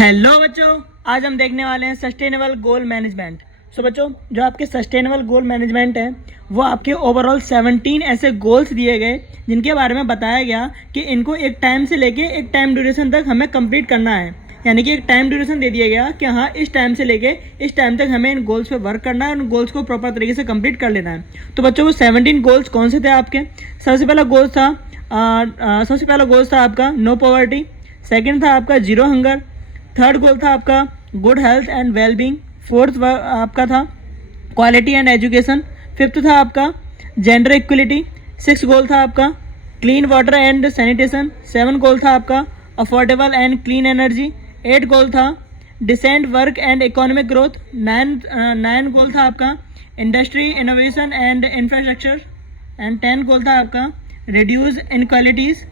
Hello बच्चों, आज हम देखने वाले हैं सस्टेनेबल गोल मैनेजमेंट। सो बच्चों, जो आपके सस्टेनेबल गोल मैनेजमेंट है वो आपके ओवरऑल 17 ऐसे गोल्स दिए गए जिनके बारे में बताया गया कि इनको एक टाइम से लेके एक टाइम ड्यूरेशन तक हमें कंप्लीट करना है। यानी कि एक टाइम ड्यूरेशन दे दिया गया कि हाँ, इस टाइम से लेके इस टाइम तक हमें इन गोल्स पे वर्क करना है और उन गोल्स को प्रॉपर तरीके से कंप्लीट कर लेना है। तो बच्चों, वो 17 गोल्स कौन से थे आपके? सबसे पहला गोल था आपका नो पॉवर्टी। सेकेंड था आपका जीरो हंगर। थर्ड गोल था आपका good health and wellbeing. Fourth आपका था क्वालिटी एंड एजुकेशन। फिफ्थ था आपका जेंडर इक्वलिटी। सिक्स गोल था आपका clean water and sanitation. Seven goal था आपका affordable and clean energy. Eight goal था decent work and economic growth. Nine goal था आपका industry innovation and infrastructure. And 10 goal था आपका रिड्यूस इनक्वालिटीज़।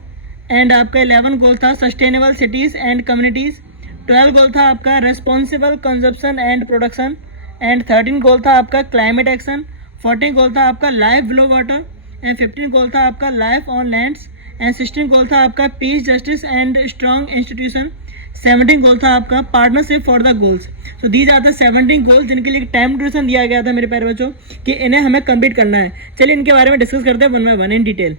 एंड आपका 11 गोल था sustainable cities and communities. 12 goal था आपका responsible consumption and production. And 13 goal था आपका क्लाइमेट एक्शन। 14 गोल था आपका life below water. And 15 goal था आपका life on lands. And 16 goal था आपका peace justice and strong institution. 17 goal था आपका partnership for the goals. So these are the 17 goals जिनके लिए टाइम ड्यूरेशन दिया गया था मेरे प्यारे बच्चों कि इन्हें हमें कंप्लीट करना है। चलिए इनके बारे में डिस्कस करते हैं one by one in detail.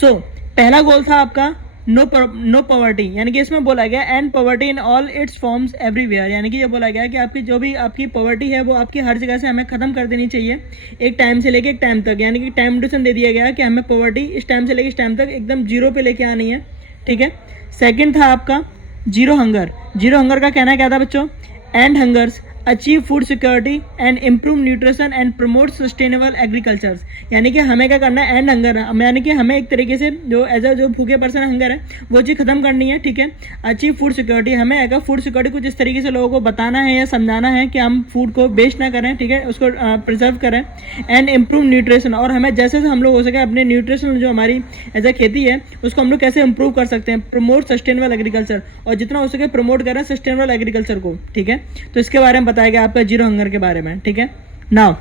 So पहला गोल था आपका नो पॉवर्टी। यानी कि इसमें बोला गया and poverty in all it's forms everywhere. यानी कि ये बोला गया कि आपकी जो भी आपकी पॉवर्टी है वो आपकी हर जगह से हमें खत्म कर देनी चाहिए एक टाइम से लेके एक टाइम तक। यानी कि टाइम ड्यूरेशन दे दिया गया कि हमें पॉवर्टी इस टाइम से लेके इस टाइम तक एकदम जीरो पे लेके आनी है। ठीक है। सेकंड था आपका जीरो हंगर। जीरो हंगर का कहना क्या था बच्चों? And hungers achieve food security and improve nutrition and promote sustainable agriculture. यानी कि हमें क्या करना है? एंड हंगर, यानी कि हमें एक तरीके से जो भूखे पर्सन हंगर है वो चीज़ खत्म करनी है। ठीक है। अचीव फूड सिक्योरिटी, हमें अगर फूड सिक्योरिटी कुछ इस तरीके से लोगों को बताना है या समझाना है कि हम फूड को वेस्ट ना करें। ठीक है, उसको प्रिजर्व करें। एंड इम्प्रूव न्यूट्रिशन, और हमें जैसे हम लोग हो सके अपने न्यूट्रिशन जो हमारी एज अ खेती है उसको हम लोग कैसे इंप्रूव कर सकते हैं। प्रमोट सस्टेनेबल एग्रीकल्चर, और जितना हो सके प्रमोट करें सस्टेनेबल एग्रीकल्चर को। ठीक है, तो इसके बारे में बताया गया आपका जीरो हंगर के बारे में। ठीक है। नाउ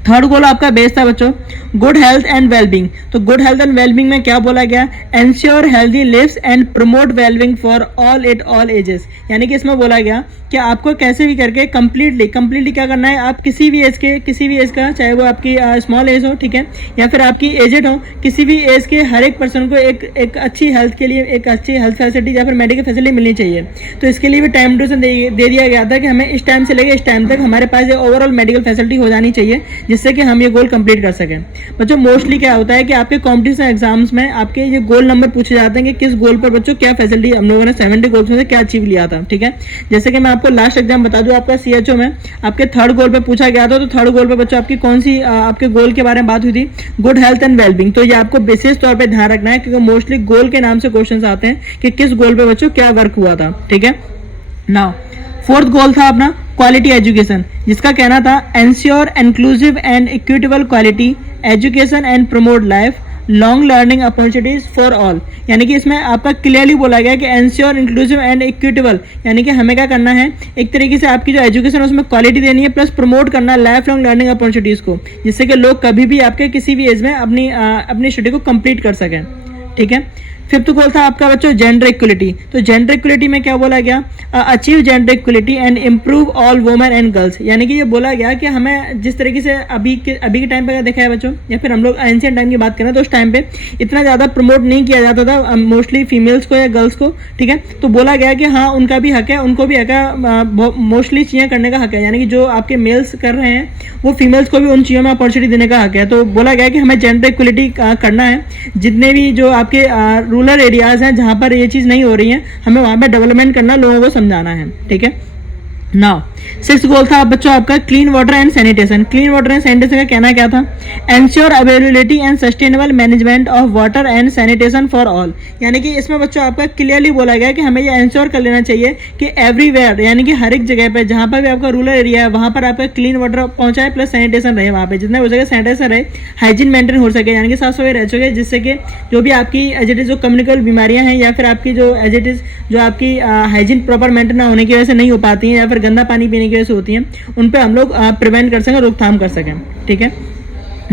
थर्ड गोल आपका बेस था बच्चों गुड हेल्थ एंड वेलबींग। तो गुड हेल्थ एंड वेलबींग में क्या बोला गया? Ensure healthy lives and promote wellbeing for all ages. यानी कि इसमें बोला गया कि आपको कैसे भी करके कंप्लीटली क्या करना है, आप किसी भी एज का, चाहे वो आपकी स्मॉल एज हो, ठीक है, या फिर आपकी एजेड हो, किसी भी एज के हर एक पर्सन को एक अच्छी हेल्थ के लिए एक अच्छी हेल्थ फैसिलिटी या फिर मेडिकल फैसिलिटी मिलनी चाहिए। तो इसके लिए भी टाइम ड्यूरेशन दे दिया गया था कि हमें इस टाइम से लेकर इस टाइम तक हमारे पास ये ओवरऑल मेडिकल फैसिलिटी हो जानी चाहिए जिससे कि हम ये गोल कंप्लीट कर सकें। बच्चों, मोस्टली क्या होता है कि आपके कॉम्पिटिशन एग्जाम्स में आपके ये गोल नंबर पूछे जाते हैं कि किस गोल पर बच्चों क्या फैसिलिटी हम लोगों ने 70 गोल्स में से क्या अचीव लिया था। ठीक है। जैसे कि मैं आपको लास्ट एग्जाम बता दूं, आपका CHO में आपके थर्ड गोल पे पूछा गया था। तो थर्ड गोल पे बच्चों आपकी कौन सी आपके गोल के बारे में बात हुई थी? Good health and wellbeing. तो ये आपको विशेष तौर पर ध्यान रखना है क्योंकि मोस्टली गोल के नाम से क्वेश्चन आते हैं कि किस गोल पे बच्चों क्या वर्क हुआ था। ठीक है। नाउ फोर्थ गोल था अपना क्वालिटी एजुकेशन, जिसका कहना था ensure inclusive and equitable quality education and promote life long learning opportunities for all. यानी कि इसमें आपका क्लियरली बोला गया कि एंश्योर इंक्लूसिव एंड इक्विटेबल, यानी कि हमें क्या करना है, एक तरीके से आपकी जो एजुकेशन है उसमें क्वालिटी देनी है प्लस प्रमोट करना है लाइफ लॉन्ग लर्निंग अपॉर्चुनिटीज को, जिससे कि लोग कभी भी आपके किसी भी एज में अपनी स्टडी को कंप्लीट कर सकें। ठीक है। फिफ्थ गोल था आपका बच्चों जेंडर इक्वलिटी। तो जेंडर इक्वलिटी में क्या बोला गया? Achieve gender equality and improve all women and girls. यानी कि ये बोला गया कि हमें जिस तरीके से अभी के टाइम पे देखा है बच्चों, या फिर हम लोग एंशिएंट टाइम की बात करें तो उस टाइम पे इतना ज़्यादा प्रमोट नहीं किया जाता था मोस्टली फीमेल्स को या गर्ल्स को। ठीक है। तो बोला गया कि हाँ, उनका भी हक है, उनको भी हक है, मोस्टली चीज़ें करने का हक है। यानी कि जो आपके मेल्स कर रहे हैं वो फीमेल्स को भी उन चीज़ों में अपॉर्चुनिटी देने का हक है। तो बोला गया कि हमें जेंडर इक्वलिटी करना है। जितने भी जो आपके रूरल एरियाज हैं जहां पर ये चीज़ नहीं हो रही है, हमें वहां पे डेवलपमेंट करना, लोगों को समझाना है। ठीक है। नाउ सिक्स्थ गोल था बच्चों आपका clean water and sanitation. Clean water and sanitation का कहना क्या था? Ensure availability and sustainable management of water and sanitation for all. यानी कि इसमें बच्चों आपका क्लियरली बोला गया कि हमें ये एंश्योर कर लेना चाहिए कि एवरीवेयर, यानी कि हर एक जगह पे जहाँ पर भी आपका रूरल एरिया है वहाँ पर आपका क्लीन वाटर पहुँचाए प्लस सैनिटेशन रहे, वहाँ पे जितना हो सके सैनिटेशन रहे, हाइजीन मेंटेन हो सके, यानी कि साफ सफाई रह सके, जिससे कि जो भी आपकी एज इट इज जो कम्युनिकेबल बीमारियाँ हैं या फिर आपकी जो एज इट इज जो आपकी हाइजीन प्रॉपर मेंटेन ना होने की वजह से नहीं हो पाती हैं या फिर गंदा पानी पीने की वजह से होती हैं, उन पे हम लोग प्रिवेंट कर सकें, रोकथाम कर सकें। ठीक है।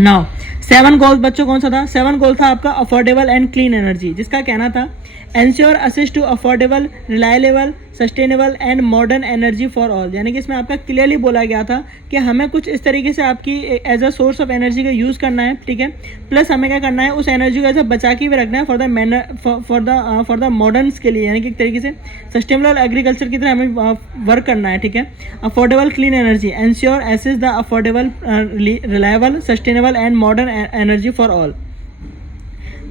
नाउ 7 गोल बच्चों कौन सा था? 7 गोल था आपका अफोर्डेबल एंड क्लीन एनर्जी, जिसका कहना था एंश्योर असिस्ट to affordable, reliable, sustainable and modern energy for all, यानी कि इसमें आपका क्लियरली बोला गया था कि हमें कुछ इस तरीके से आपकी as a source of energy का यूज़ करना है, ठीक है, प्लस हमें क्या करना है, उस एनर्जी को ऐसा बचा के भी रखना है फॉर द मॉडर्न्स के लिए, यानी कि एक तरीके से सस्टेनेबल एग्रीकल्चर की तरह हमें वर्क करना है, ठीक है। Affordable clean energy, ensure assist the affordable, reliable, sustainable and modern energy for all.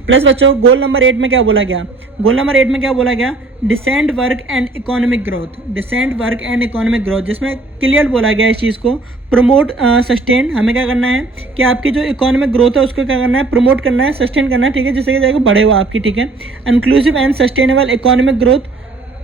Plus बच्चों गोल नंबर 8 में क्या बोला गया, गोल नंबर 8 में क्या बोला गया, decent work and economic growth, decent work and economic growth, जिसमें क्लियर बोला गया इस चीज़ को प्रमोट सस्टेन, हमें क्या करना है कि आपकी जो इकोनॉमिक ग्रोथ है उसको क्या करना है, प्रमोट करना है, सस्टेन करना है, ठीक है, जिससे कि जाएगा बढ़े हुआ आपकी, ठीक है। Inclusive and sustainable economic growth,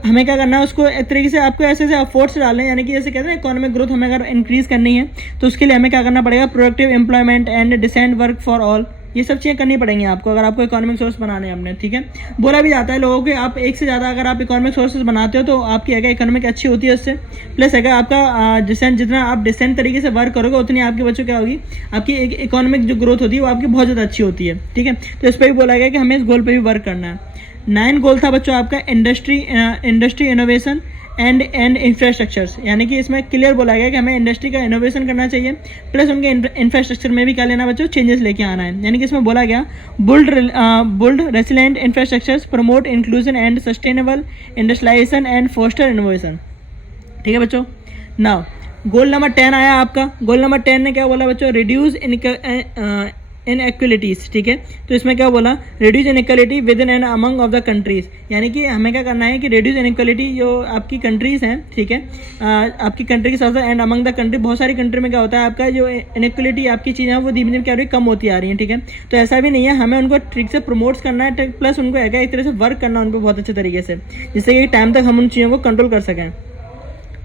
हमें क्या करना है, उसको एक तरीके से आपको ऐसे ऐसे अफोर्ट्स डालने हैं, यानी कि जैसे कहते हैं इकोनॉमिक ग्रोथ हमें अगर इंक्रीज करनी है तो उसके लिए हमें क्या करना पड़ेगा, productive employment and decent work for all, ये सब चीज़ें करनी पड़ेंगी आपको अगर आपको इकोनॉमिक सोर्स बनाने हैं अपने, ठीक है। बोला भी जाता है लोगों के आप एक से ज़्यादा अगर आप इकोनॉमिक सोर्सेज बनाते हो तो आपकी है इकोनॉमिक अच्छी होती है उससे, प्लस अगर आपका डिसेंट, जितना आप डिसेंट तरीके से वर्क करोगे उतनी आपके बच्चों क्या होगी, आपकी इकोनॉमिक जो ग्रोथ होती है वो आपकी बहुत ज़्यादा अच्छी होती है, ठीक है। तो इस पर भी बोला गया कि हमें इस गोल पर भी वर्क करना है। 9 गोल था बच्चों आपका इंडस्ट्री इनोवेशन एंड इंफ्रास्ट्रक्चर्स, यानी कि इसमें क्लियर बोला गया कि हमें इंडस्ट्री का इनोवेशन करना चाहिए, प्लस उनके इंफ्रास्ट्रक्चर में भी क्या लेना बच्चों, चेंजेस लेके आना है, यानी कि इसमें बोला गया build resilient infrastructures, promote inclusion and sustainable industrialisation and foster innovation, ठीक है बच्चों। नाउ गोल नंबर 10 आया आपका, गोल नंबर 10 ने क्या बोला बच्चों, रिड्यूस इनइक्वलिटीज़, ठीक है। तो इसमें क्या बोला, reduce inequality with in and among of the countries, यानी कि हमें क्या करना है कि रिड्यूस इनइक्वलिटी जो आपकी कंट्रीज़ हैं, ठीक है, आपकी कंट्री के साथ साथ एंड अमंग द कंट्री, बहुत सारी कंट्री में क्या होता है आपका जो इनइक्वलिटी आपकी चीज़ें हैं वो धीमे धीमे क्या हो रही है, कम होती आ रही हैं, ठीक है। तो ऐसा भी नहीं है, हमें उनको ठीक से प्रमोट करना है, प्लस उनको एक तरह से वर्क करना है उनको बहुत अच्छे तरीके से, जिससे कि टाइम तक हम उन चीज़ों को कंट्रोल कर सकें।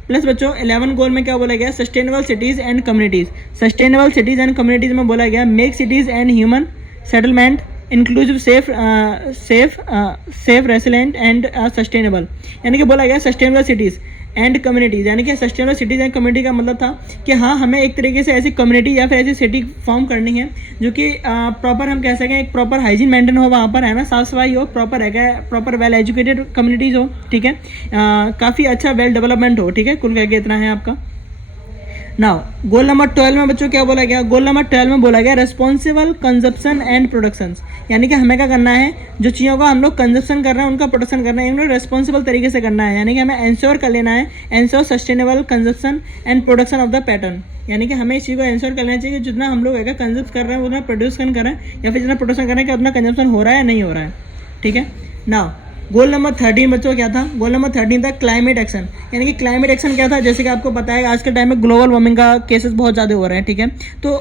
प्लस बच्चों 11 गोल में क्या बोला गया, sustainable cities and communities, sustainable cities and communities में बोला गया make cities and human settlement inclusive safe resilient and sustainable, यानी कि बोला गया सस्टेनेबल सिटीज़ एंड कम्युनिटीज़, यानी कि सस्टेनेबल सिटीज़ एंड कम्युनिटी का मतलब था कि हाँ हमें एक तरीके से ऐसी कम्युनिटी या फिर ऐसी सिटी फॉर्म करनी है जो कि प्रॉपर हम कह सकें एक प्रॉपर हाइजीन मेंटेन हो वहाँ पर, है ना, साफ सफाई हो, प्रॉपर है, प्रॉपर वेल एजुकेटेड कम्युनिटीज़ हो, ठीक है, काफ़ी अच्छा वेल डेवलपमेंट हो, ठीक है, कुल कह के इतना है आपका। नाउ गोल नंबर 12 में बच्चों क्या बोला गया, गोल नंबर 12 में बोला गया रेस्पॉन्सिबल कंजप्शन एंड प्रोडक्शन, यानी कि हमें क्या करना है, जो चीज़ों का हम लोग कंजप्शन कर रहे हैं उनका प्रोडक्शन करना है, इनको रेस्पॉन्सिबल तरीके से करना है, यानी कि हमें एंश्योर कर लेना है, ensure sustainable consumption and production of the pattern, यानी कि हमें इस चीज़ को एंश्योर कर लेना चाहिए कि जितना हम लोग अगर कंजप्ट कर रहे हैं उतना प्रोड्यूसन कर रहे हैं या फिर जितना प्रोडक्शन कर रहे हैं क्या उतना कंजप्शन हो रहा है या नहीं हो रहा है, ठीक है। नाउ गोल नंबर 13 बच्चों क्या था, गोल नंबर 13 था क्लाइमेट एक्शन, यानी कि क्लाइमेट एक्शन क्या था, जैसे कि आपको पता है आज के टाइम में ग्लोबल वार्मिंग का केसेस बहुत ज़्यादा हो रहे हैं, ठीक है। तो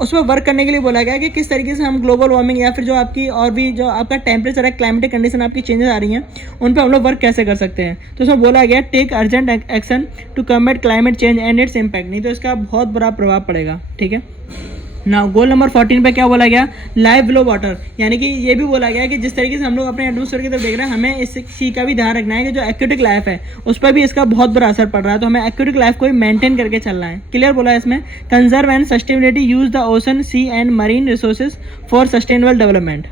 उसमें वर्क करने के लिए बोला गया कि किस तरीके से हम ग्लोबल वार्मिंग या फिर जो आपकी और भी जो आपका टेम्परेचर है, क्लाइमेटिक कंडीशन आपकी चेंजेस आ रही हैं, उन पर हम लोग वर्क कैसे कर सकते हैं। तो उसमें बोला गया take urgent action to combat climate change and its impact, नहीं तो इसका बहुत बड़ा प्रभाव पड़ेगा, ठीक है। ना गोल नंबर 14 पे क्या बोला गया, लाइव बिलो वाटर, यानी कि ये भी बोला गया कि जिस तरीके से हम लोग अपने एटमॉस्फेयर की तरफ देख रहे हैं हमें इस चीज़ का भी ध्यान रखना है कि जो एक्वेटिक लाइफ है उस पर भी इसका बहुत बड़ा असर पड़ रहा है, तो हमें एक्वेटिक लाइफ को भी मेंटेन करके चलना है। क्लियर बोला है इसमें, conserve and sustainability use the ocean sea and marine resources for sustainable development.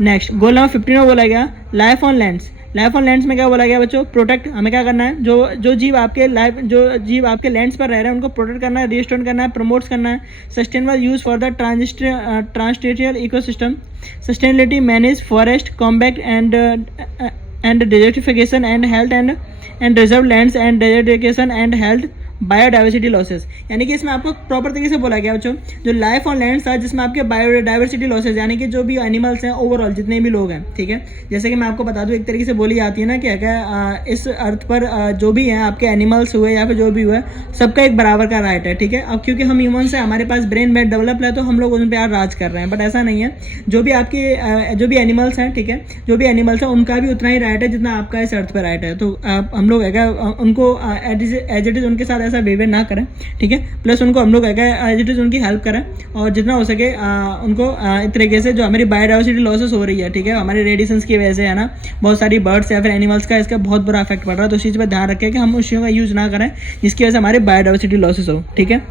Next goal number 15 में बोला गया life on lands, life on lands में क्या बोला गया बच्चों, प्रोटेक्ट, हमें क्या करना है, जो जीव आपके लैंड्स पर रह रहे हैं उनको प्रोटेक्ट करना है, रिस्टोर करना है, प्रमोट करना है, sustainable use for the terrestrial ecosystem, sustainability manage forest combat and desertification and health and reserve lands and desertification and health biodiversity losses, यानी कि इसमें आपको प्रॉपर तरीके से बोला गया बच्चों जो लाइफ ऑन लैंड था जिसमें आपके बायोडाइवर्सिटी लॉसेस, यानी कि जो भी एनिमल्स हैं ओवरऑल जितने भी लोग हैं, ठीक है, जैसे कि मैं आपको बता दूं एक तरीके से बोली जाती है ना कि अगर इस अर्थ पर जो भी हैं आपके एनिमल्स हुए या फिर जो भी हुआ सबका एक बराबर का राइट है, ठीक है। अब क्योंकि हम ह्यूमन से हमारे पास ब्रेन बेड डेवलप है तो हम लोग उन पर यार राज कर रहे हैं, बट ऐसा नहीं है, जो भी एनिमल्स हैं, ठीक है, जो भी एनिमल्स हैं उनका भी उतना ही राइट है जितना आपका इस अर्थ पर राइट है। तो हम लोग उनको एज इट इज उनके साथ ऐसा बिहेवियर ना करें, ठीक है, प्लस उनको हम लोग एज इट इज उनकी हेल्प करें और जितना हो सके उनको एक तरीके से जो हमारी बायोडाइवर्सिटी लॉसेस हो रही है, ठीक है, हमारे रेडिएशंस की वजह से, है ना, बहुत सारी बर्ड्स या फिर एनिमल्स का इसका बहुत बुरा इफेक्ट पड़ रहा है, तो उस चीज़ पर ध्यान रखें कि हम उस चीज़ों का यूज़ ना करें जिसकी वजह से हमारी बायोडाइवर्सिटी लॉसेस हो, ठीक है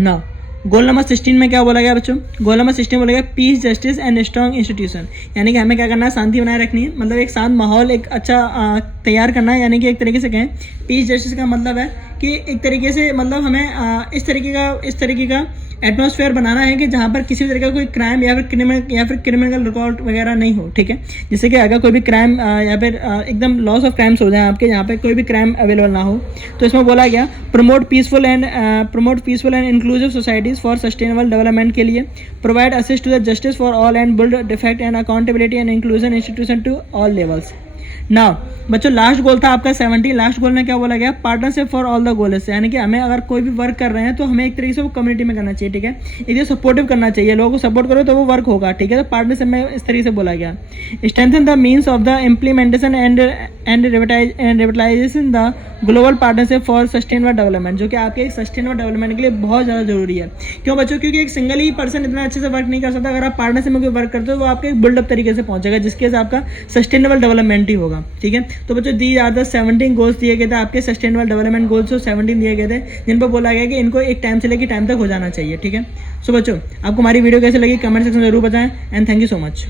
ना। गोल नंबर 16 में क्या बोला गया बच्चों? गोल नंबर 16 बोला गया peace, justice and strong institution, यानी कि हमें क्या करना है, शांति बनाए रखनी है, मतलब एक शांत माहौल एक अच्छा तैयार करना है, यानी कि एक तरीके से कहें पीस जस्टिस का मतलब है कि एक तरीके से मतलब हमें इस तरीके का एटमॉस्फेयर बनाना है कि जहाँ पर किसी भी तरह का कोई क्राइम या फिर क्रिमिनल रिकॉर्ड वगैरह नहीं हो, ठीक है। जिससे कि अगर कोई भी क्राइम या फिर एकदम लॉस ऑफ क्राइम्स हो जाए आपके, यहाँ पे कोई भी क्राइम अवेलेबल ना हो, तो इसमें बोला गया promote peaceful and inclusive societies for sustainable development के लिए, प्रोवाइड असिस्ट to the justice for all and build effective and accountability and inclusion institution to all levels. Now बच्चों लास्ट गोल था आपका 70। लास्ट गोल में क्या बोला गया? Partnership for all the goals, यानी कि हमें अगर कोई भी वर्क कर रहे हैं तो हमें एक तरीके से वो कम्युनिटी में करना चाहिए, ठीक है। इसे सपोर्टिव करना चाहिए, लोगों को सपोर्ट करो तो वो वर्क होगा, ठीक है। तो पार्टनरशिप में इस तरीके से बोला गया strengthen the means of the implementation and revitalization the global partnership for sustainable development, जो कि आपके सस्टेनेबल डेवलपमेंट के लिए बहुत ज़्यादा जरूरी है। क्यों बच्चों? क्योंकि एक सिंगल ही पर्सन इतना अच्छे से वर्क नहीं कर सकता। अगर आप पार्टनरशिप में कोई वर्क करते हो तो वो आपके एक बिल्डअप तरीके से पहुंचेगा, जिसके से आपका सस्टेनेबल डेवलपमेंट ही होगा, ठीक है। तो बच्चों दीज आर द 17 गोल्स दिए गए थे आपके सस्टेनेबल डेवलपमेंट गोल्स, जो 17 दिए गए थे, जिन पर बोला गया कि इनको एक टाइम से लेकर टाइम तक हो जाना चाहिए, ठीक है। सो बच्चों आपको हमारी वीडियो कैसे लगी कमेंट सेक्शन में जरूर बताएं and thank you so much.